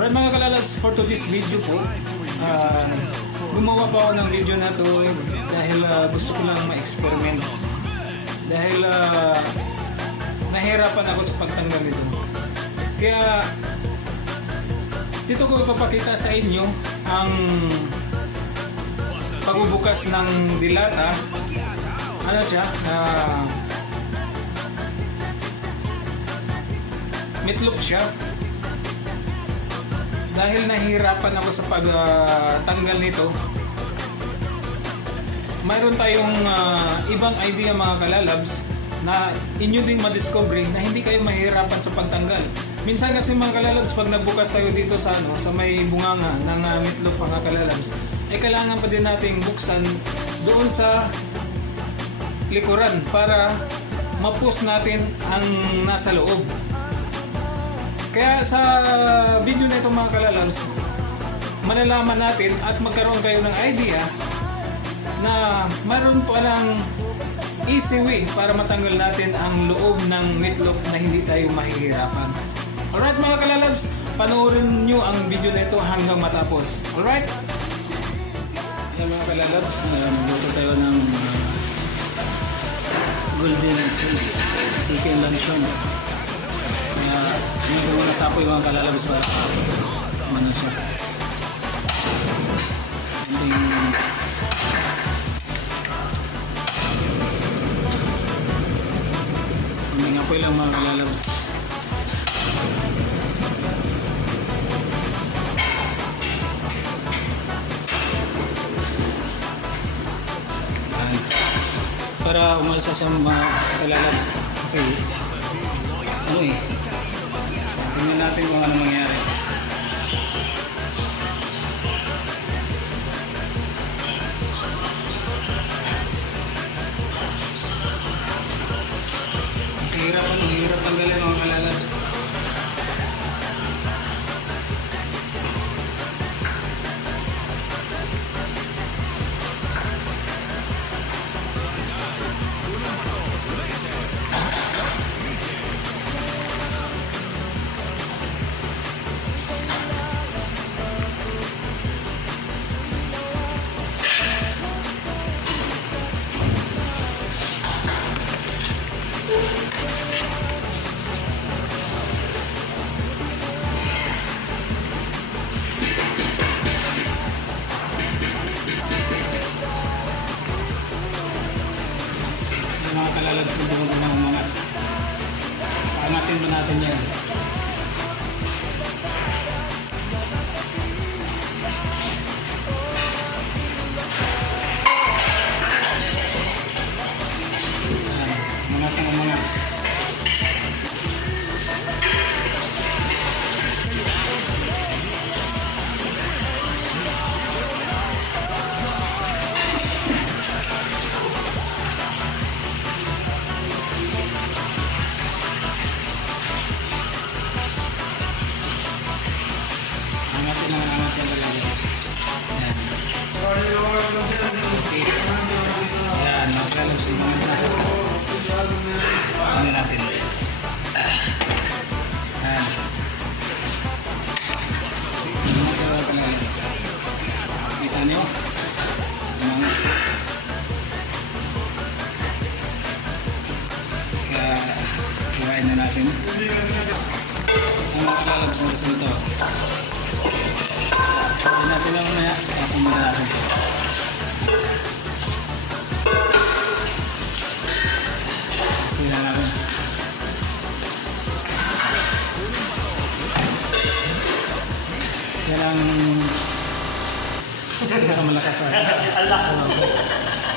Alright mga kalalads, for today's video po, gumawa pa ako ng video na to dahil gusto ko lang ma-experiment. Dahil nahirapan ako sa pagtanggal nito. Kaya dito ko ipapakita sa inyo ang pagbubukas ng dilata. Ano siya? Meatloaf siya. Dahil nahihirapan ako sa pagtanggal nito, mayroon tayong ibang idea mga kalalabs na inyo din madiscover na hindi kayo mahihirapan sa pagtanggal. Minsan kasi mga kalalabs, pag nagbukas tayo dito sa sa may bunganga ng meatloaf mga kalalabs, ay kailangan pa din nating buksan doon sa likuran para ma-post natin ang nasa loob. Kaya sa video na ito mga kalalabs, malalaman natin at magkaroon kayo ng idea na mayroon pa ng easy way para matanggal natin ang loob ng meatloaf na hindi tayo mahihirapan. Alright mga kalalabs, panoorin nyo ang video na ito hanggang matapos. Alright? Yan mga kalalabs, magluto tayo ng golden chicken luncheon. Hindi ko muna sapoy mga kalalabas para ano siya. Hindi apoy lang mga kalalabas. Para umalsa sa mga kalalabas kasi ano tingnan natin kung ano mangyari. Kasi hirap tanggalin mga kalalabs. Mga kalalabs na buong ng mga paangatin ba natin yan. Mangatin ang mga yan, nakakalabs yung mga ano natin yan kita nyo kaya kuhain na natin ang nakakalabs ng resulto. Sabi natin lang mamaya, pasang muna natin. Kasi na natin. Yan ang malakas na.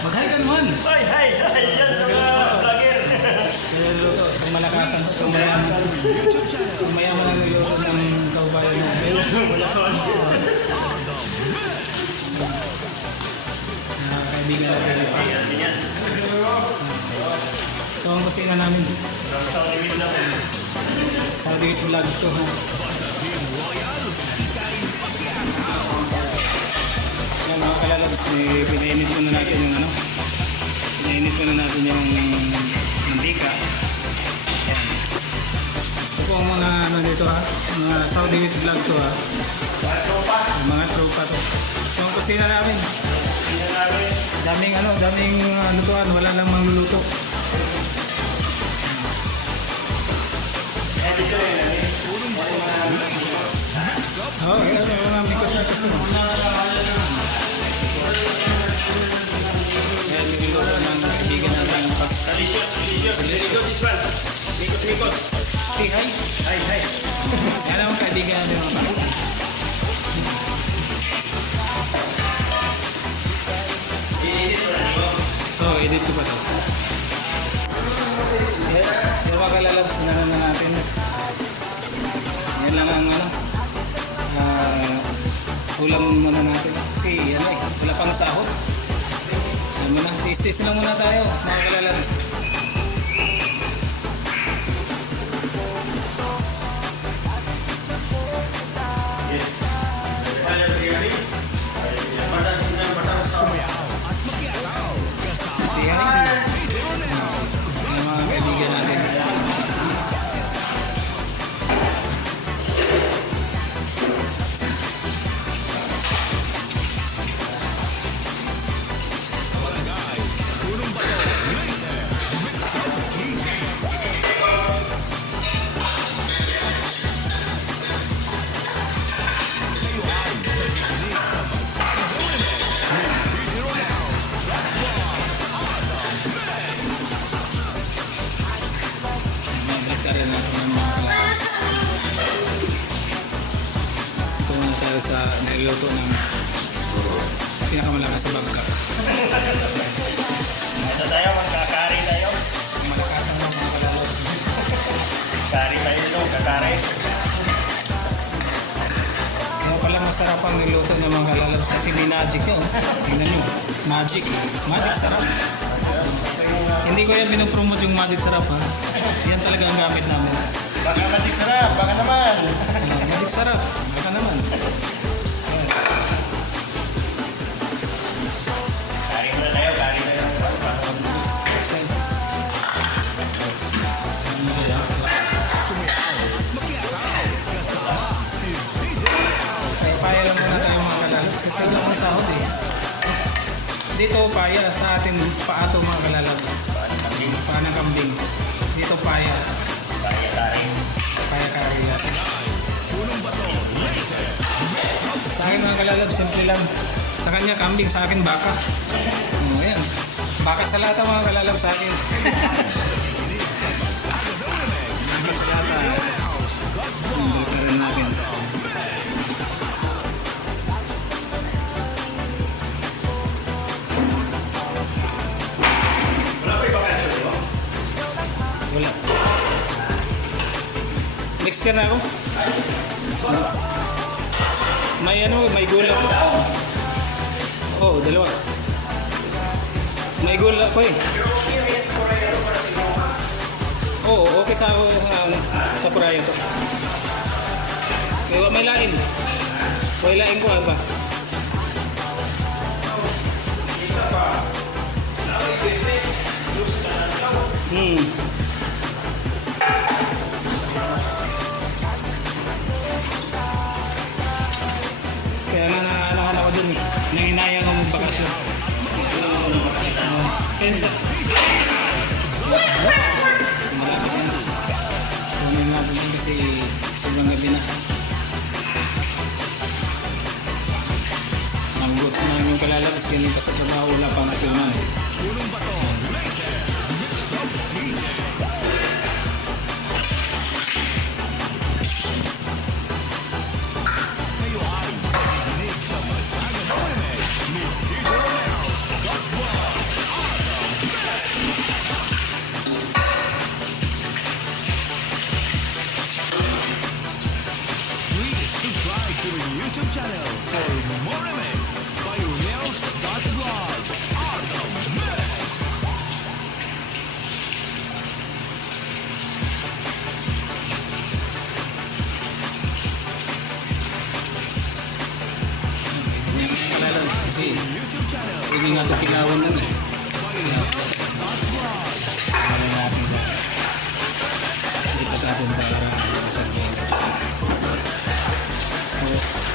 Mag-hi ka naman! Hi! Yan sa mga vlogger! Kaya luto, itong malakasan, itong mayaman ang luto ng kaubayan natin. Kaibigan natin pa. Ito ang kusina namin. Saudi vlog to ha. Yan mga kalalabas, pinainit muna natin yung pinainit muna natin yung mantika. Yan. Ito po ang mga ano dito ha. Mga Saudi with vlog to ha. Mga tropa to. So ang kusina namin. Daming ano, daming lutuan, wala lang mangluluto. Oh, ito mga mikos mo. Yan yung luto ng kaibigan natin. Delicious, delicious. Delicious this one. Mikos. Say hi. Hi. Yan ang kaibigan natin mga paps. Oh, edit ko pa to. Yan mga kalalabs na naman natin. Yan lang ang ano. Ulam muna natin. Kasi ano eh, wala pang sahod. Yan muna, taste lang muna tayo mga kalalabs. Yes. Ada biryani. Butter sauce. Kasi yan yung mga kaibigan natin. Magkaroon natin ng mga kalas. Ito muna tayo sa niluto ng pinakamalakas sa bangka. Ito tayo, magkakari tayo. Malakasan ng mga kalalabs. Kari tayo ito, kakari. Kaya pala masarap ang niluto ng mga kalalabs kasi may magic yun. Tingnan nyo, magic. Magic sarap. Hindi ko yan pinopromote yung magic sarap ha. Yan talaga ang gamit namin. Baka magic sarap, baka naman. Magic sarap, baka naman. Kari muna tayo, kari tayo. Kaya paya lang muna tayo mga kalalabs kasi wala akong sahod eh. Dito paya sa atin paato mga kalalabs. Paa ng kambing. Dito paya. Kari, kari. Paya karila. Sa akin mga kalalabs, simple lang. Sa kanya kambing, sa akin baka. Ayan. Baka sa lata mga kalalabs sa akin. Baka sa lata. Baka rin natin. Wala pa ibang kaso dito? Wala. Next year na ako. May ano, may gula. Oh, dalawa. May gula ko eh. Oo, okay sa Purayo to. May lain. May lain ko ba? Kaya nga naanahan ako dun eh. Nanginayang ako magbakasyon. Pensa. Malapit na. Kunin natin din kasi sobrang gabi na. Ang gusto na yung kalalabas kaya pa sa trabaho wala pang natin eh. YouTube channel for more remix by Reels.vlog. Kasi hindi nga ito pigawan nun eh. Kaya natin sa lipat natin para Yes.